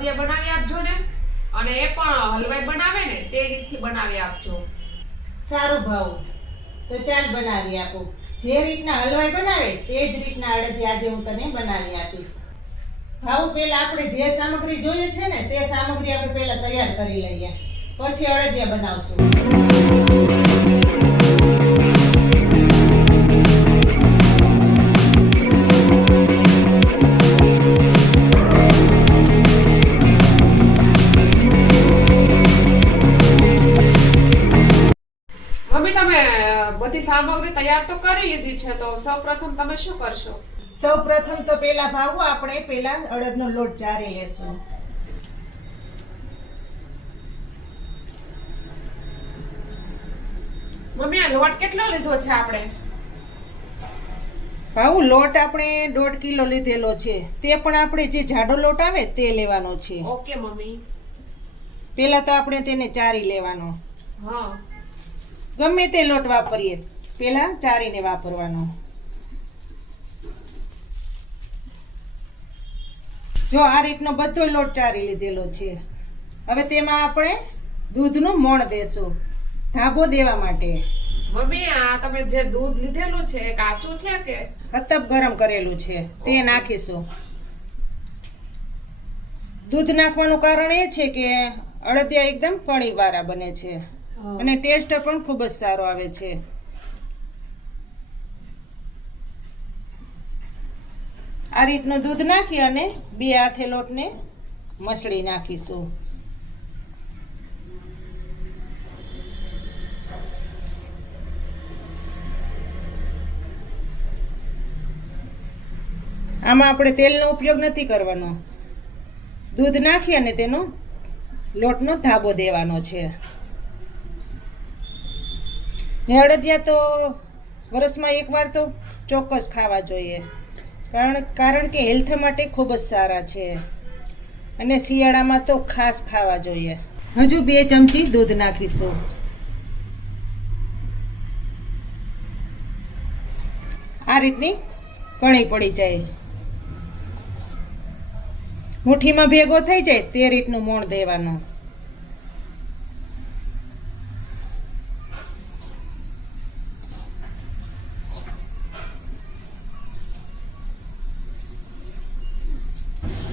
અડદિયા બનાવી આપજો ને, અને એ પણ હલવાઈ બનાવે ને તે રીતથી બનાવી આપજો. સારું ભાવ, તો ચાલ બનાવી આપું. જે રીતના હલવાઈ બનાવે તે જ રીતના અડદિયા આજે હું તને બનાવી આપીશ. ભાવ પહેલા આપણે જે સામગ્રી જોઈએ છે ને તે સામગ્રી આપણે પહેલા તૈયાર કરી લઈએ, પછી અડદિયા બનાવશું. બધી સામગ્રી તૈયાર તો કરી લીધી છે, તો સૌપ્રથમ તમે શું કરશો? સૌપ્રથમ તો પહેલા ભાવ આપણે પહેલા અડદનો લોટ ચારી લેશું. મમ્મી, આ લોટ કેટલો લીધો છે આપણે? ભાવ લોટ આપણે 1.5 કિલો લીધેલો છે. તે પણ આપણે જે જાડો લોટ આવે તે લેવાનો છે. Okay mummy. પહેલા તો આપણે તેને ચારી લેવાનો. હા, ગમે તે લોટ વાપરીએ, પહેલા ચારીને વાપરવાનો. જો આ રીતનો બધો લોટ ચારી લીધેલો છે. હવે તેમાં આપણે દૂધનું મોણ દેશું ધાબો દેવા માટે. મમ્મી, આ તમે જે દૂધ લીધેલું છે એ કાચું છે કે હતપ ગરમ કરેલું છે તે નાખીશું. દૂધ નાખવાનું કારણ એ છે કે અડદિયા એકદમ કણીવાળા બને છે અને ટેસ્ટ પણ ખૂબ જ સારો આવે છે. આ રીતનું દૂધ નાખી અને 2 હાથે લોટને મસળી નાખીશું. આમાં આપણે તેલનો ઉપયોગ નથી કરવાનો. દૂધ નાખી અને તેનો લોટનો ધાબો દેવાનો છે. અડદિયા તો વર્ષમાં એકવાર તો ચોક્કસ ખાવા જોઈએ, કારણ કે હેલ્થ માટે ખૂબ જ સારા છે અને શિયાળામાં તો ખાસ ખાવા જોઈએ. હજુ 2 ચમચી દૂધ નાખીશું. આ રીતની કણી પડી જાય, મુઠ્ઠીમાં ભેગો થઈ જાય તે રીતનું મોણ દેવાનું.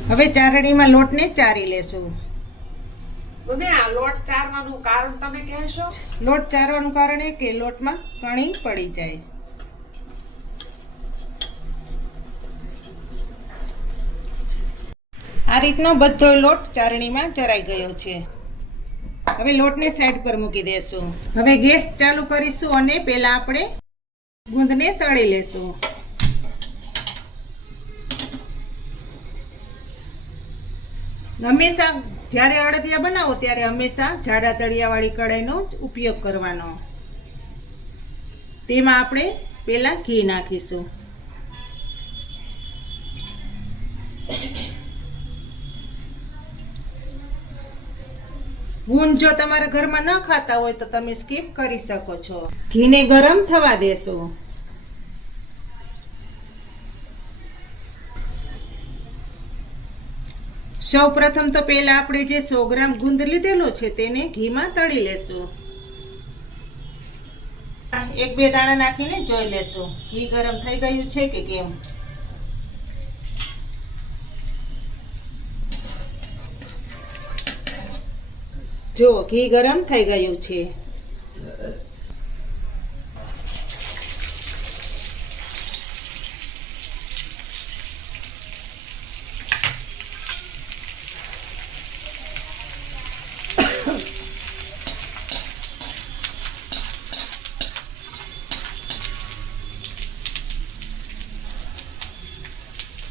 હવે ચારણીમાં લોટને ચારી લેશું. મમ્મી, આ લોટ ચારવાનું કારણ તમે કહેશો? લોટ ચારવાનું કારણ એ કે લોટમાં કણી પડી જાય. આ રીતનો બધો લોટ ચારણીમાં ચરાઈ ગયો છે. હવે લોટને સાઈડ પર મૂકી દેશું. હવે ગેસ ચાલુ કરીશું અને પહેલા આપણે ગુંદને તળી લેશું. હંમેશા જ્યારે અડદિયા બનાવો ત્યારે હંમેશા જાડા તળિયાવાળી કઢાઈનો જ ઉપયોગ કરવાનો. તેમાં આપણે પહેલા ઘી નાખીશું. ગુંદ જો તમારા ઘરમાં ન ખાતા હોય તો તમે સ્કીપ કરી શકો છો. ઘીને ગરમ થવા દેશો. સૌ પ્રથમ તો પહેલા આપણે જે 100 ગ્રામ ગુંદ લીધેલો છે તેને ઘીમાં તળી લેશું. 1-2 દાણા નાખીને જોઈ લેશું ઘી ગરમ થઈ ગયું છે કે કેમ. જો ઘી ગરમ થઈ ગયું છે.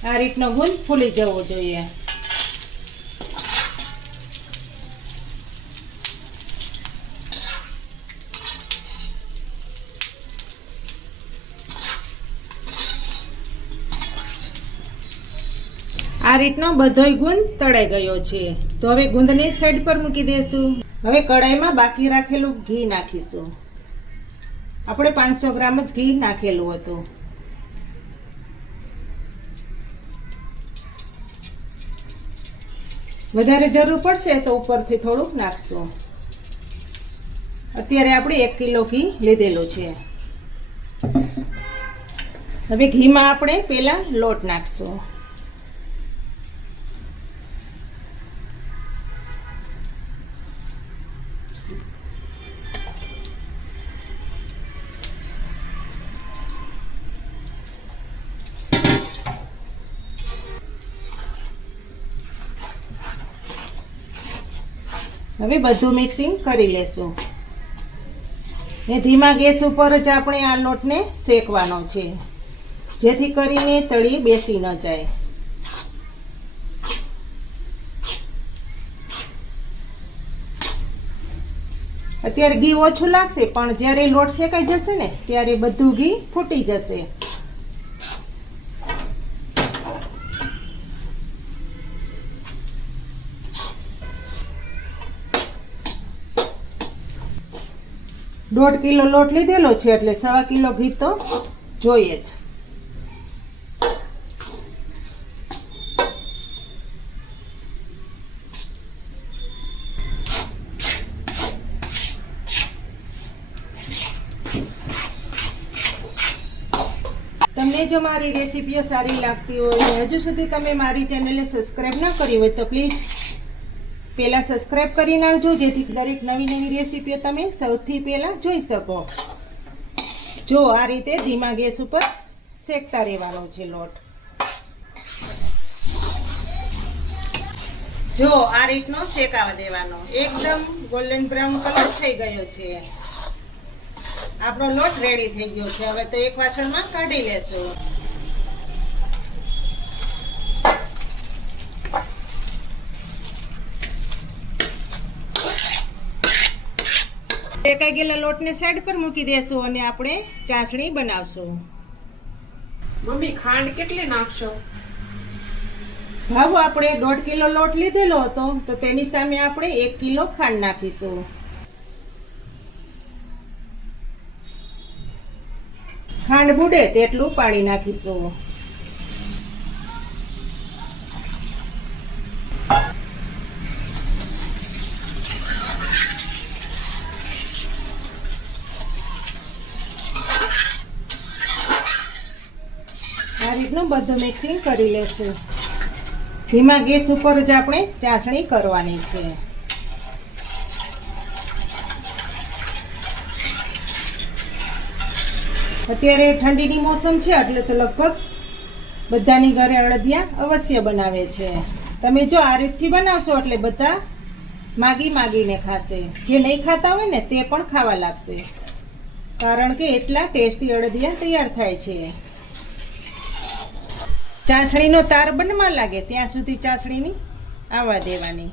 આ રીતનો ગુંદ ફૂલી જવો જોઈએ. આ રીતનો બધોય ગુંદ તળાઈ ગયો છે. તો હવે ગુંદને સાઈડ પર મૂકી દેશું. હવે કઢાઈમાં બાકી રાખેલું ઘી નાખીશું. આપણે 500 ગ્રામ જ ઘી નાખેલું હતું. વધારે જરૂર પડશે તો ઉપરથી થોડુંક નાખશું. અત્યારે આપણે 1 કિલો ઘી લીધેલું છે. હવે ઘીમાં આપણે પહેલા લોટ નાખશું. હવે બધું મિક્સિંગ કરી લેશું. ને ધીમા ગેસ ઉપર જ આપણે આ લોટને શેકવાનો છે, જેથી કરીને તળી બેસી ન જાય. અત્યારે ઘી ઓછું લાગશે, પણ જ્યારે લોટ શેકાઈ જશે ને ત્યારે બધું ઘી ફૂટી જશે. દોઢ કિલો લોટ લીધેલો છે એટલે 1.25 કિલો ઘી તો જોઈએ જ. તમને જો મારી રેસીપીઓ સારી લાગતી હોય અને હજુ સુધી તમે મારી ચેનલને સબસ્ક્રાઈબ ન કરી હોય તો પ્લીઝ પહેલાં સબસ્ક્રાઈબ કરી નાખજો, જેથી દરેક નવી નવી રેસીપીઓ તમે સૌથી પહેલાં જોઈ શકો. જો આ રીતે ધીમા ગેસ ઉપર શેકતા રહેવાનો છે લોટ. જો આ રીતનો શેકાવા દેવાનો. એકદમ ગોલ્ડન બ્રાઉન કલર થઈ ગયો છે. આપણો લોટ રેડી થઈ ગયો છે. હવે તો એક વાસણમાં કાઢી લેશું. શેકાઈ ગયેલા લોટને સાઈડ પર મૂકી દેશું અને આપણે ચાસણી બનાવશું. મમ્મી ખાંડ કેટલી નાખશો? ભાવ આપણે 1.5 કિલો લોટ લીધેલો હતો તો તેની સામે આપણે 1 કિલો ખાંડ નાખીશું. ખાંડ બુડે તેટલું પાણી નાખીશું. આ રીતનું બધું મિક્સિંગ કરી લેશું. ધીમા ગેસ ઉપર જ આપણે ચાસણી કરવાની છે. અત્યારે ઠંડીની મોસમ છે એટલે તો લગભગ બધાની ઘરે અડદિયા અવશ્ય બનાવે છે. તમે જો આ રીતથી બનાવશો એટલે બધા માગીને ખાશે. જે નહીં ખાતા હોય ને તે પણ ખાવા લાગશે, કારણ કે એટલા ટેસ્ટી અડદિયા તૈયાર થાય છે. ચાસણીનો તાર બનવા લાગે ત્યાં સુધી ચાસણીની આવવા દેવાની.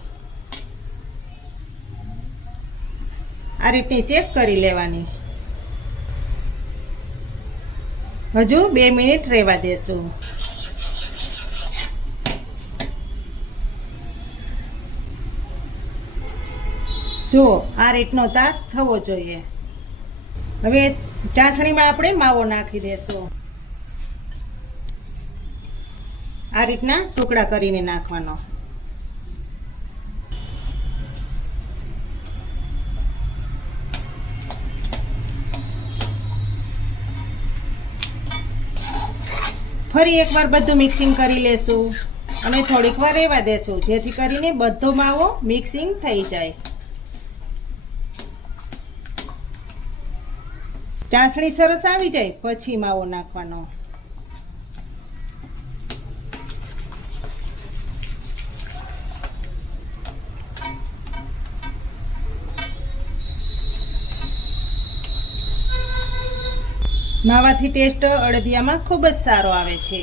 આ રીતની ચેક કરી લેવાની. હજુ 2 મિનિટ રહેવા દેશું. જો આ રીતનો તાર થવો જોઈએ. હવે ચાસણીમાં આપણે માવો નાખી દેશું. આ રીતના ટુકડા કરીને નાખવાનો. ફરી એકવાર બધું મિક્સિંગ કરી લેશું અને થોડીક વાર રહેવા દેશું, જેથી કરીને બધો માવો મિક્સિંગ થઈ જાય. ચાસણી સરસ આવી જાય પછી માવો નાખવાનો. માવાથી ટેસ્ટ અડદિયામાં ખૂબ જ સારો આવે છે,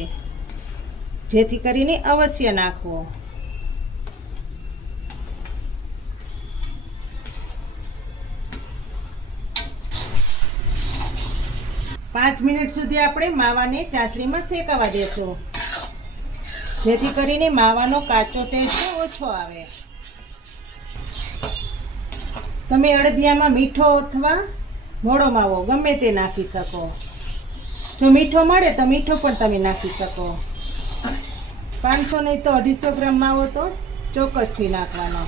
જેથી કરીને અવશ્ય નાખવો. પાંચ મિનિટ સુધી આપણે માવાને ચાસણીમાં શેકાવા દેશું, જેથી કરીને માવાનો કાચો ટેસ્ટ ઓછો આવે. તમે અડદિયામાં મીઠો અથવા મોળો માવો ગમે તે નાખી શકો. જો મીઠો મળે તો મીઠો પણ તમે નાખી શકો. 500 નહીં તો 250 ગ્રામ માવો તો ચોક્કસથી નાખવાનો.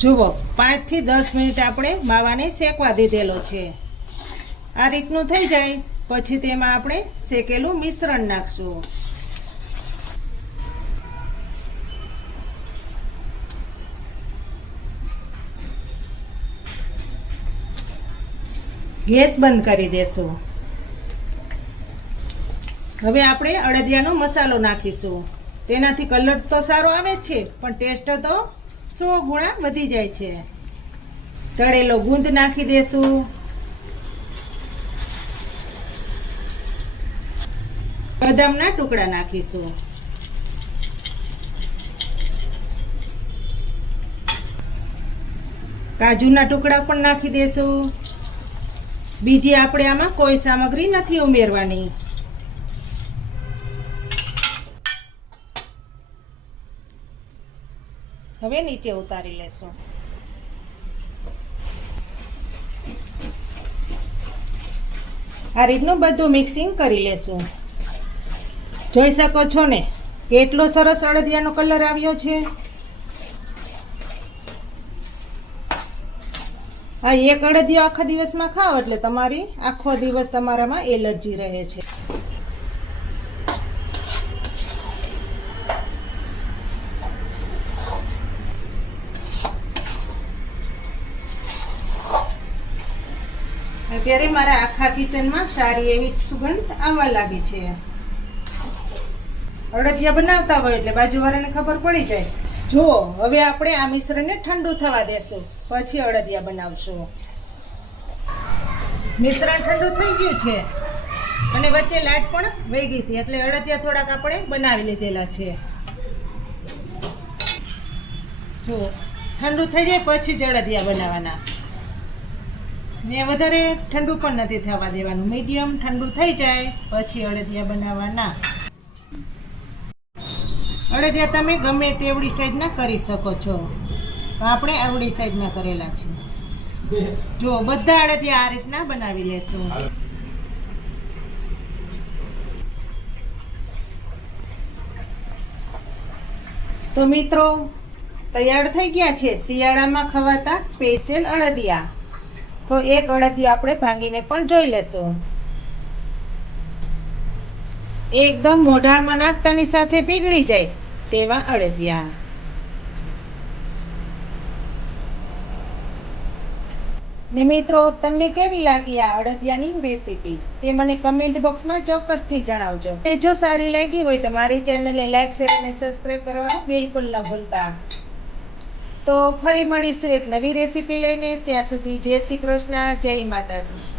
જુઓ 5 થી 10 મિનિટ આપણે માવાને શેકવા દીધેલો છે. આ રીતનું થઈ જાય પછી તેમાં આપણે શેકેલું મિશ્રણ નાખશું. ગેસ બંધ કરી દેશું. હવે આપણે અડદિયાનો મસાલો નાખીશું. તેનાથી કલર તો સારો આવે જ છે પણ ટેસ્ટ તો 100 ગુણા વધી જાય છે. તળેલો ગુંદ નાખી દેશું. બદામના ટુકડા નાખીશું. કાજુના ટુકડા પણ નાખી દેશું. બીજી આપણે આમાં કોઈ સામગ્રી નથી ઉમેરવાની. હવે નીચે ઉતારી લેશું. આ રીતનું બધું મિક્સિંગ કરી લેશું. જોઈ શકો છો ને કેટલો સરસ અડદિયાનો કલર આવ્યો છે. આ એક અડદિયો આખા દિવસમાં ખાઓ એટલે તમારી આખો દિવસ તમારામાં એલર્જી રહે છે. અત્યારે મારા આખા કિચનમાં સારી એવી સુગંધ આવવા લાગી છે. અડદિયા બનાવતા હોય એટલે બાજુવાળાને ખબર પડી જાય. જુઓ હવે આપણે આ મિશ્રણને ઠંડુ થવા દેશું પછી અડદિયા બનાવશું. મિશ્રણ ઠંડુ થઈ ગયું છે અને વચ્ચે લાઈટ પણ વહી ગઈ હતી એટલે અડદિયા થોડાક આપણે બનાવી લીધેલા છે. જુઓ ઠંડુ થઈ જાય પછી જ અડદિયા બનાવવાના. ને વધારે ઠંડુ પણ નથી થવા દેવાનું. મીડિયમ ઠંડુ થઈ જાય પછી અડદિયા બનાવવાના. અડદિયા તમે ગમે તેવડી સાઈઝના કરી શકો છો. આપણે આવડી સાઈઝના કરેલા છે. જો બધા અડદિયા આ રીતના બનાવી લેશું. તો મિત્રો તૈયાર થઈ ગયા છે શિયાળામાં ખવાતા સ્પેશિયલ અડદિયા. તો એક અડદિયું આપણે ભાંગીને પણ જોઈ લેશું. એકદમ મોઢામાં નાખતાની સાથે પીગળી જાય તેવા અડદિયા. ને મિત્રો તમને કેવી લાગી આ અડદિયાની રેસીપી તે મને કમેન્ટ બોક્સમાં ચોક્કસથી જણાવજો. જો સારી લાગી હોય તો મારી ચેનલને લાઈક શેર અને સબસ્ક્રાઈબ કરવાનું બિલકુલ ન ભૂલતા. તો ફરી મળીશું એક નવી રેસીપી લઈને. ત્યાં સુધી જય શ્રી કૃષ્ણ, જય માતાજી.